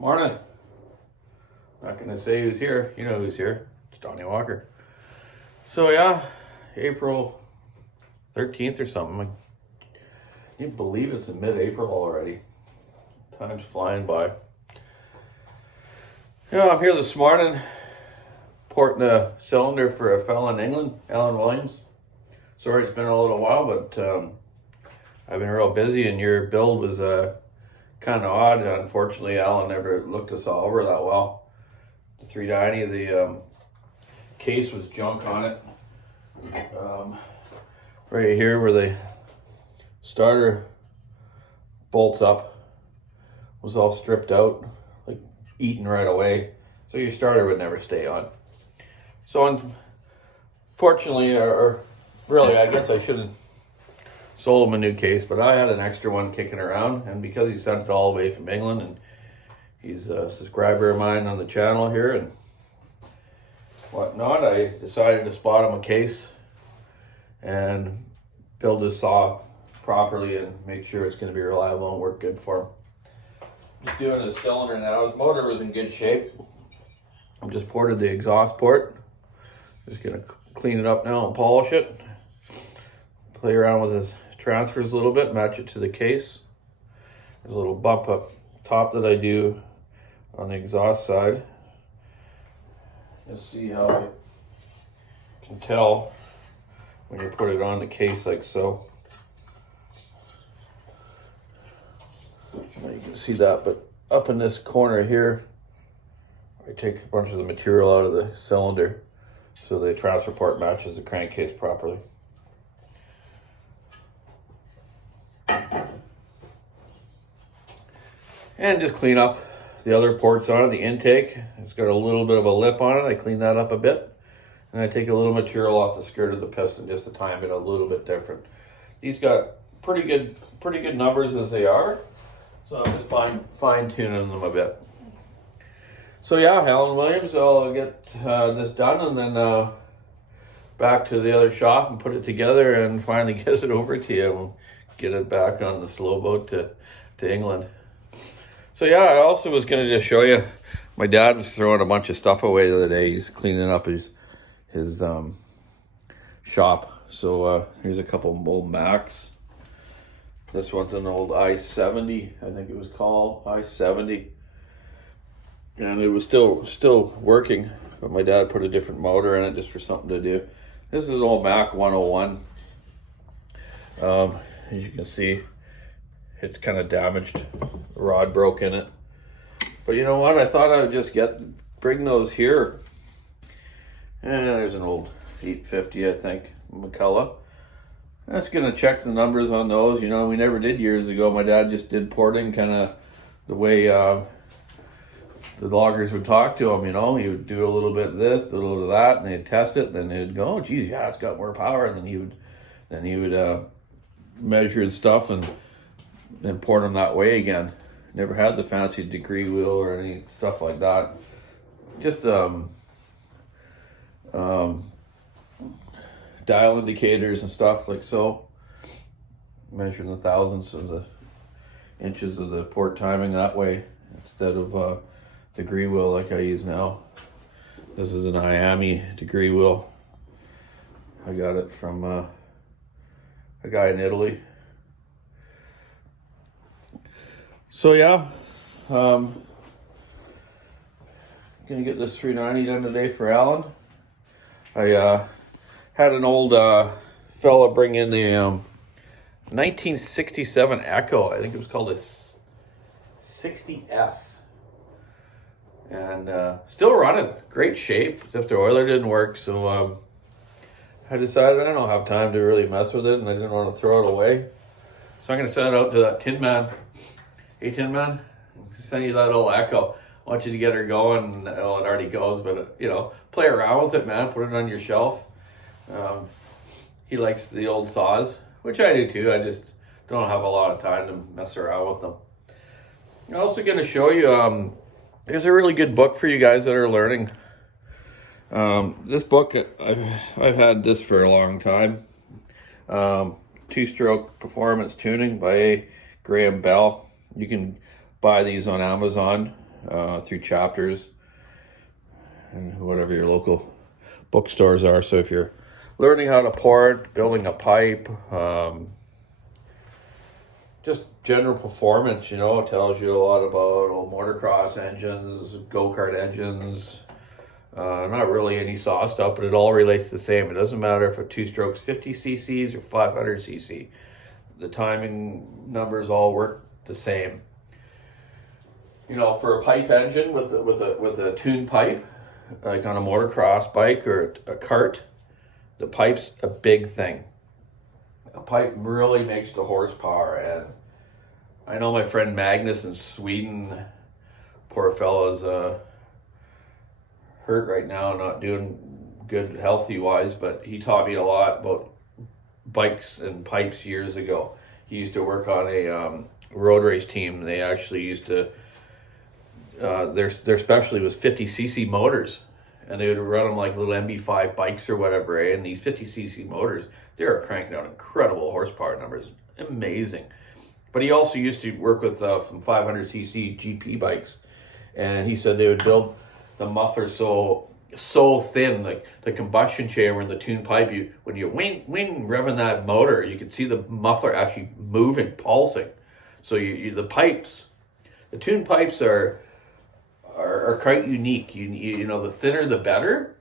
Morning. Not gonna say who's here. You know who's here. It's Donnie Walker. So yeah, April 13th or something. Can you believe it's in mid-April already? Time's flying by. Yeah, I'm here this morning porting a cylinder for a fella in England, Alan Williams. Sorry it's been a little while, but I've been real busy and your build was kind of odd. Unfortunately, Alan never looked us all over that well. The 390, the case was junk on it. Right here where the starter bolts up was all stripped out, like eaten right away. So your starter would never stay on. So unfortunately, or really, I guess I should have sold him a new case, but I had an extra one kicking around, and because he sent it all the way from England, and he's a subscriber of mine on the channel here and whatnot, I decided to spot him a case and build his saw properly and make sure it's going to be reliable and work good for him. Just doing his cylinder now. His motor was in good shape. I just ported the exhaust port. Just going to clean it up now and polish it. Play around with his transfers a little bit, match it to the case. There's a little bump up top that I do on the exhaust side. You'll see how you can tell when you put it on the case like so. Now you can see that, but up in this corner here, I take a bunch of the material out of the cylinder so the transfer port matches the crankcase properly. And just clean up the other ports on it, the intake. It's got a little bit of a lip on it. I clean that up a bit. And I take a little material off the skirt of the piston just to time it a little bit different. These got pretty good numbers as they are. So I'm just fine tuning them a bit. So yeah, Alan Williams, I'll get this done and then back to the other shop and put it together and finally get it over to you. We'll get it back on the slow boat to England. So yeah, I also was going to just show you, my dad was throwing a bunch of stuff away the other day. He's cleaning up his shop. So here's a couple of old Macs. This one's an old I-70, I think it was called, I-70. And it was still working, but my dad put a different motor in it just for something to do. This is an old Mac 101. As you can see, it's kind of damaged. The rod broke in it. But you know what? I thought I would just bring those here. And there's an old 850, I think, McCullough. That's gonna check the numbers on those. You know, we never did years ago. My dad just did porting kind of the way the loggers would talk to him. You know, he would do a little bit of this, a little bit of that, and they'd test it. Then they'd go, "Oh, geez, yeah, it's got more power." And then he would measure his stuff and port them that way again. Never had the fancy degree wheel or any stuff like that. Just dial indicators and stuff like so. Measuring the thousandths of the inches of the port timing that way instead of degree wheel like I use now. This is an Miami degree wheel. I got it from a guy in Italy. So yeah, gonna get this 390 done today for Alan. I had an old fella bring in the 1967 Echo. I think it was called a 60S. And still running, great shape, except the oiler didn't work. So I decided I don't have time to really mess with it, and I didn't want to throw it away. So I'm gonna send it out to that Tin Man. Hey, Tin Man, send you that old Echo. I want you to get her going. Well, it already goes, but you know, play around with it, man. Put it on your shelf. He likes the old saws, which I do too. I just don't have a lot of time to mess around with them. I'm also going to show you, there's a really good book for you guys that are learning. This book, I've had this for a long time. Two-Stroke Performance Tuning by Graham Bell. You can buy these on Amazon. through chapters and whatever your local bookstores are. So if you're learning how to port, building a pipe, just general performance, it tells you a lot about old motocross engines, go-kart engines, not really any saw stuff, but it all relates the same. It doesn't matter if a two-stroke's 50 cc's or 500 cc. The timing numbers all work the same. For a pipe engine with a tuned pipe, like on a motocross bike or a kart, the pipe's a big thing. A pipe really makes the horsepower, and I know my friend Magnus in Sweden, poor fellow's hurt right now, not doing good healthy-wise, but he taught me a lot about bikes and pipes years ago. He used to work on a road race team. They actually used to, their specialty was 50cc motors, and they would run them like little MB5 bikes or whatever, and these 50cc motors, they were cranking out incredible horsepower numbers. Amazing. But he also used to work with some 500cc GP bikes, and he said they would build the muffler so thin, like the combustion chamber in the tuned pipe, when you wing revving that motor, you can see the muffler actually moving, pulsing. So the pipes, the tuned pipes are quite unique. The thinner the better.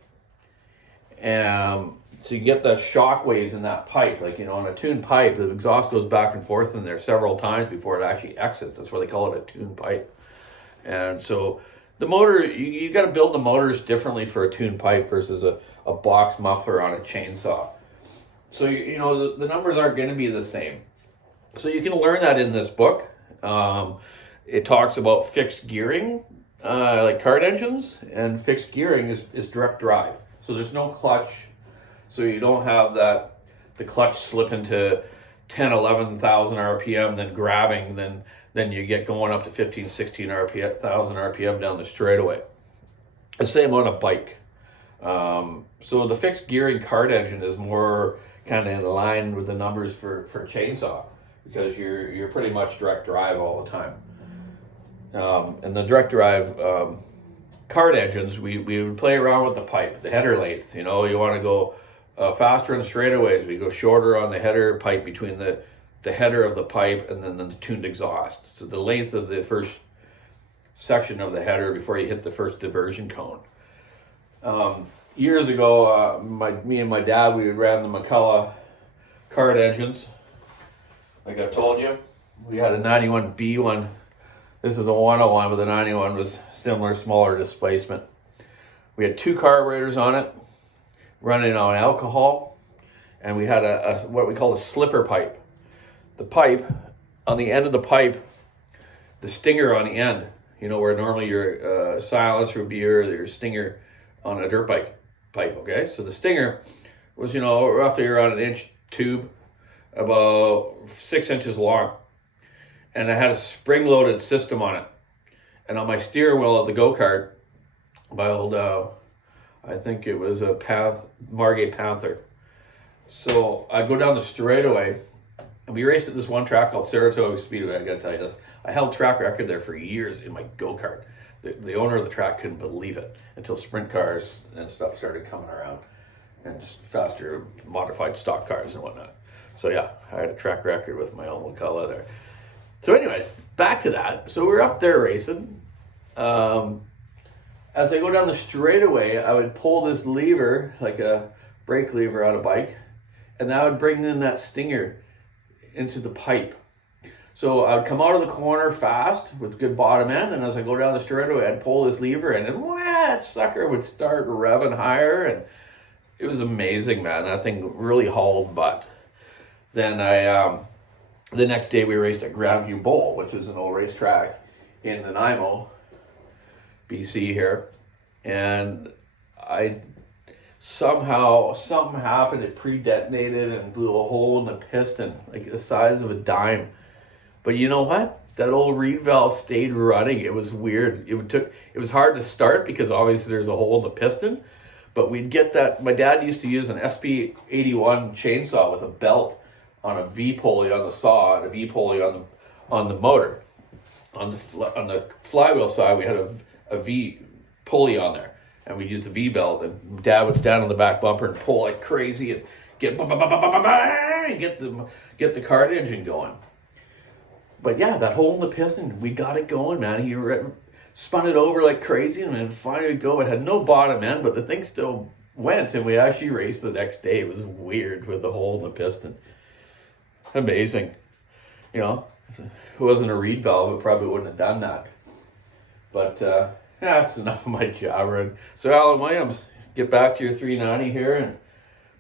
So you get the shock waves in that pipe. Like, on a tuned pipe, the exhaust goes back and forth in there several times before it actually exits. That's why they call it a tuned pipe. And so the motor, you got to build the motors differently for a tuned pipe versus a box muffler on a chainsaw. So, the numbers aren't going to be the same. So you can learn that in this book. It talks about fixed gearing, like kart engines, and fixed gearing is direct drive. So there's no clutch. So you don't have the clutch slip into 10, 11,000 RPM, then grabbing, then you get going up to 15, 16 thousand RPM down the straightaway. The same on a bike. So the fixed gearing kart engine is more kind of in line with the numbers for chainsaw, because you're pretty much direct drive all the time. And the direct drive kart engines, we would play around with the pipe, the header length. You want to go faster in the straightaways. We go shorter on the header pipe between the header of the pipe and then the tuned exhaust. So the length of the first section of the header before you hit the first diversion cone. Years ago, me and my dad, we ran the McCullough kart engines. Like I told you, we had a 91B one. This is a 101, but the 91 was similar, smaller displacement. We had two carburetors on it, running on alcohol, and we had a what we call a slipper pipe. The pipe, on the end of the pipe, the stinger on the end, where normally your silencer would be your stinger on a dirt bike pipe, okay? So the stinger was, roughly around an inch tube, about 6 inches long. And it had a spring-loaded system on it. And on my steering wheel of the go-kart, my old, I think it was a Margate Panther. So I go down the straightaway, and we raced at this one track called Saratoga Speedway. I gotta tell you this. I held track record there for years in my go-kart. The owner of the track couldn't believe it until sprint cars and stuff started coming around, and just faster modified stock cars and whatnot. So yeah, I had a track record with my own McCullough there. So anyways, back to that. So we're up there racing. As I go down the straightaway, I would pull this lever, like a brake lever on a bike, and that would bring in that stinger into the pipe. So I'd come out of the corner fast with good bottom end, and as I go down the straightaway, I'd pull this lever in, and that sucker would start revving higher, and it was amazing, man. That thing really hauled butt. Then the next day we raced at Grandview Bowl, which is an old racetrack in Nanaimo, BC here, and something happened. It pre-detonated and blew a hole in the piston, like the size of a dime. But you know what? That old reed valve stayed running. It was weird. It was hard to start because obviously there's a hole in the piston. But we'd get that. My dad used to use an SP81 chainsaw with a belt on a V pulley on the saw and a V pulley on the motor. on the flywheel side, we had a V pulley on there, and we used the V belt. And Dad would stand on the back bumper and pull like crazy and get the kart engine going. But yeah, that hole in the piston, we got it going, man. He spun it over like crazy, and then finally go. It had no bottom end, but the thing still went, and we actually raced the next day. It was weird with the hole in the piston. Amazing. You know, if it wasn't a reed valve, it probably wouldn't have done that. But yeah, that's enough of my jabbering. So Alan Williams, get back to your 390 here and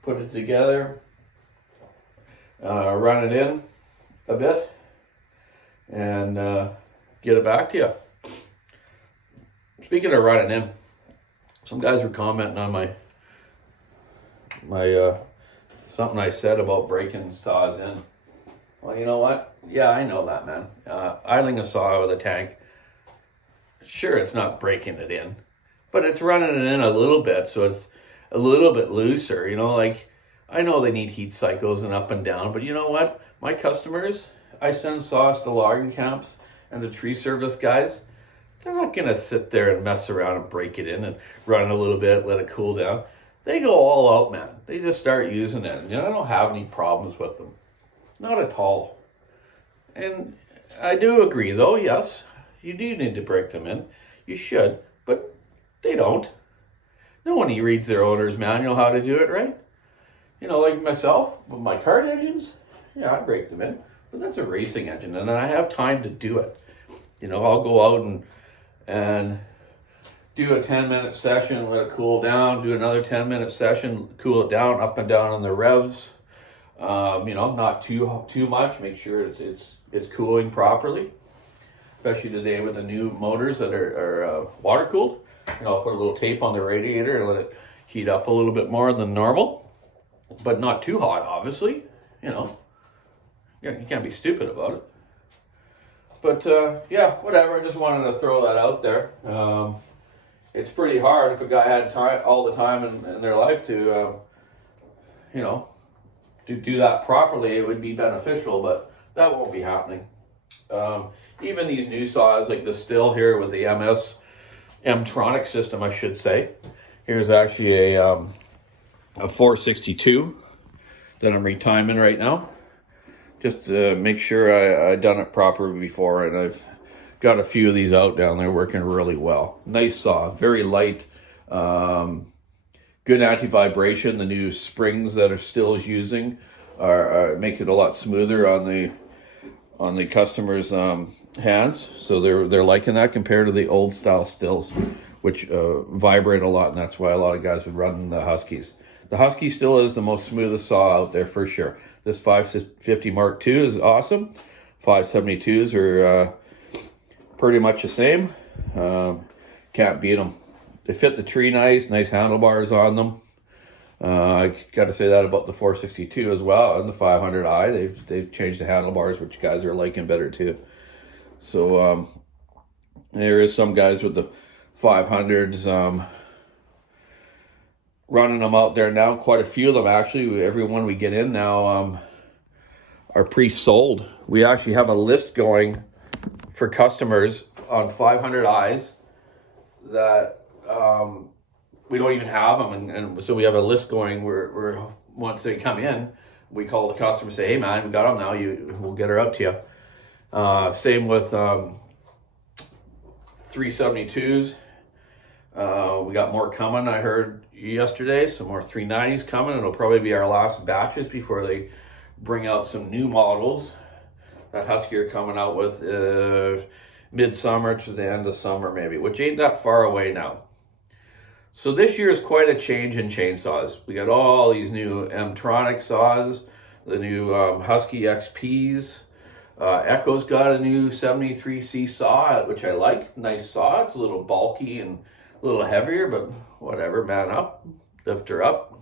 put it together. Run it in a bit and get it back to you. Speaking of running in, some guys were commenting on my something I said about breaking saws in. Well, you know what? Yeah, I know that, man. Idling a saw with a tank, sure, it's not breaking it in, but it's running it in a little bit, so it's a little bit looser. You know, like, I know they need heat cycles and up and down, but you know what? My customers, I send saws to logging camps and the tree service guys. They're not going to sit there and mess around and break it in and run it a little bit, let it cool down. They go all out, man. They just start using it. And, you know, I don't have any problems with them. Not at all. And I do agree, though, yes, you do need to break them in. You should, but they don't. No one reads their owner's manual how to do it, right? You know, like myself, with my kart engines, yeah, I break them in. But that's a racing engine, and I have time to do it. You know, I'll go out and do a 10-minute session, let it cool down, do another 10-minute session, cool it down, up and down on the revs. You know, not too much. Make sure it's cooling properly, especially today with the new motors that are water cooled. You know, I'll put a little tape on the radiator and let it heat up a little bit more than normal, but not too hot, obviously. You know, you can't be stupid about it. But yeah, whatever. I just wanted to throw that out there. It's pretty hard if a guy had time all the time in their life to, you know, to do that properly. It would be beneficial, but that won't be happening. Even these new saws, like the Still here with the M-tronic system, I should say. Here's actually a 462 that I'm retiming right now, just to make sure I done it properly before, and I've got a few of these out down there working really well. Nice saw, very light, good anti-vibration. The new springs that are Still is using are make it a lot smoother on the customer's hands, so they're liking that compared to the old style Stills, which vibrate a lot, and that's why a lot of guys would run the Huskies. The Husky still is the most smoothest saw out there for sure. This 550 Mark II is awesome. 572s are pretty much the same. Can't beat them. They fit the tree nice handlebars on them. I got to say that about the 462 as well, and the 500i. They've changed the handlebars, which guys are liking better too. So there is some guys with the 500s running them out there now. Quite a few of them actually. Every one we get in now are pre-sold. We actually have a list going for customers on 500i's that we don't even have them, and so we have a list going where once they come in, we call the customer and say, hey man, we got them now, we'll get her out to you. Same with 372s. We got more coming, I heard yesterday, some more 390s coming. It'll probably be our last batches before they bring out some new models that Husky are coming out with mid-summer to the end of summer maybe, which ain't that far away now. So this year is quite a change in chainsaws. We got all these new M-tronic saws, the new Husky XPs. Echo's got a new 73C saw, which I like. Nice saw. It's a little bulky and a little heavier, but whatever, man up, lift her up,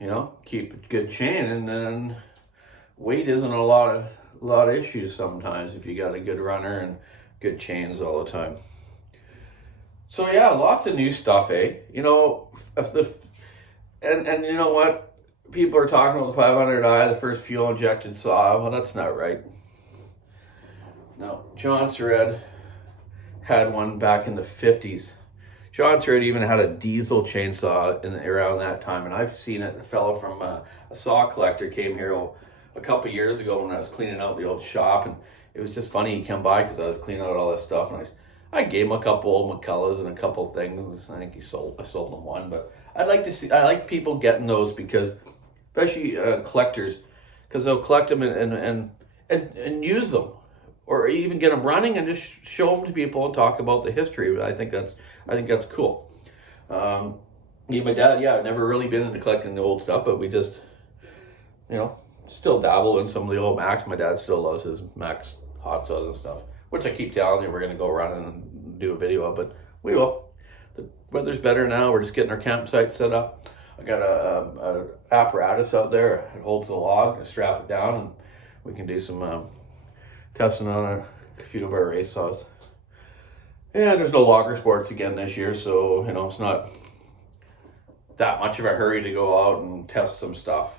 you know, keep a good chain, and then weight isn't a lot of issues sometimes if you got a good runner and good chains all the time. So yeah, lots of new stuff, eh? You know, and you know what? People are talking about the 500i, the first fuel injected saw. Well, that's not right. Now, John Surratt had one back in the 50s. John Surratt even had a diesel chainsaw around that time, and I've seen it. A fellow from a saw collector came here a couple years ago when I was cleaning out the old shop, and it was just funny. He came by because I was cleaning out all this stuff, and I gave him a couple old McCulloughs and a couple things. I think I sold him one, but I like people getting those because, especially collectors, because they'll collect them and use them, or even get them running and just show them to people and talk about the history. I think that's cool. Me and my dad, I've never really been into collecting the old stuff, but we just, still dabble in some of the old Macs. My dad still loves his Macs hot saws and stuff, which I keep telling you we're going to go around and do a video of, but we will. The weather's better now. We're just getting our campsite set up. I got a apparatus out there. It holds the log. I strap it down, and we can do some testing on a few of our race saws. Yeah, there's no logger sports again this year, so it's not that much of a hurry to go out and test some stuff.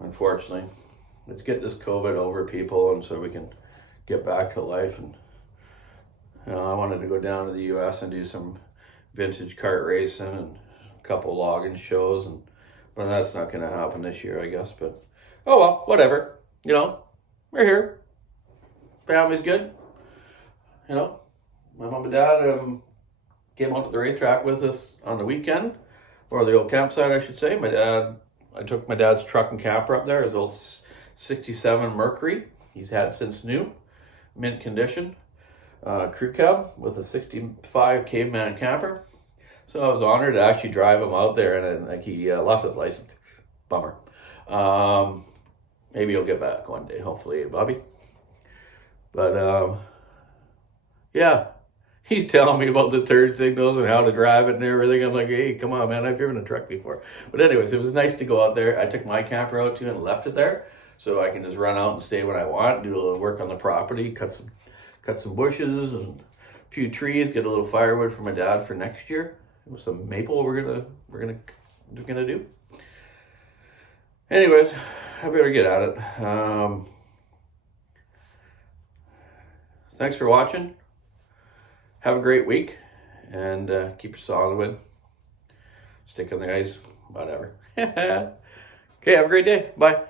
Unfortunately, let's get this COVID over, people, and so we can get back to life. And I wanted to go down to the U.S. and do some vintage kart racing and a couple logging shows, but that's not going to happen this year, I guess. But oh well, whatever. We're here. Family's good. My mom and dad came out to the racetrack with us on the weekend, or the old campsite, I should say. I took my dad's truck and camper up there, his old 67 Mercury. He's had since new, mint condition, crew cab with a 65 caveman camper. So I was honored to actually drive him out there, and he lost his license. Bummer. Maybe he'll get back one day, hopefully, Bobby. But he's telling me about the turn signals and how to drive it and everything. I'm like, hey, come on, man, I've driven a truck before. But anyways, it was nice to go out there. I took my camper out too and left it there, so I can just run out and stay when I want, do a little work on the property, cut some bushes and a few trees, get a little firewood for my dad for next year. With some maple we're gonna do. Anyways, I better get at it. Thanks for watching. Have a great week, and keep your saw on the wood. Stick on the ice, whatever. Okay, have a great day. Bye.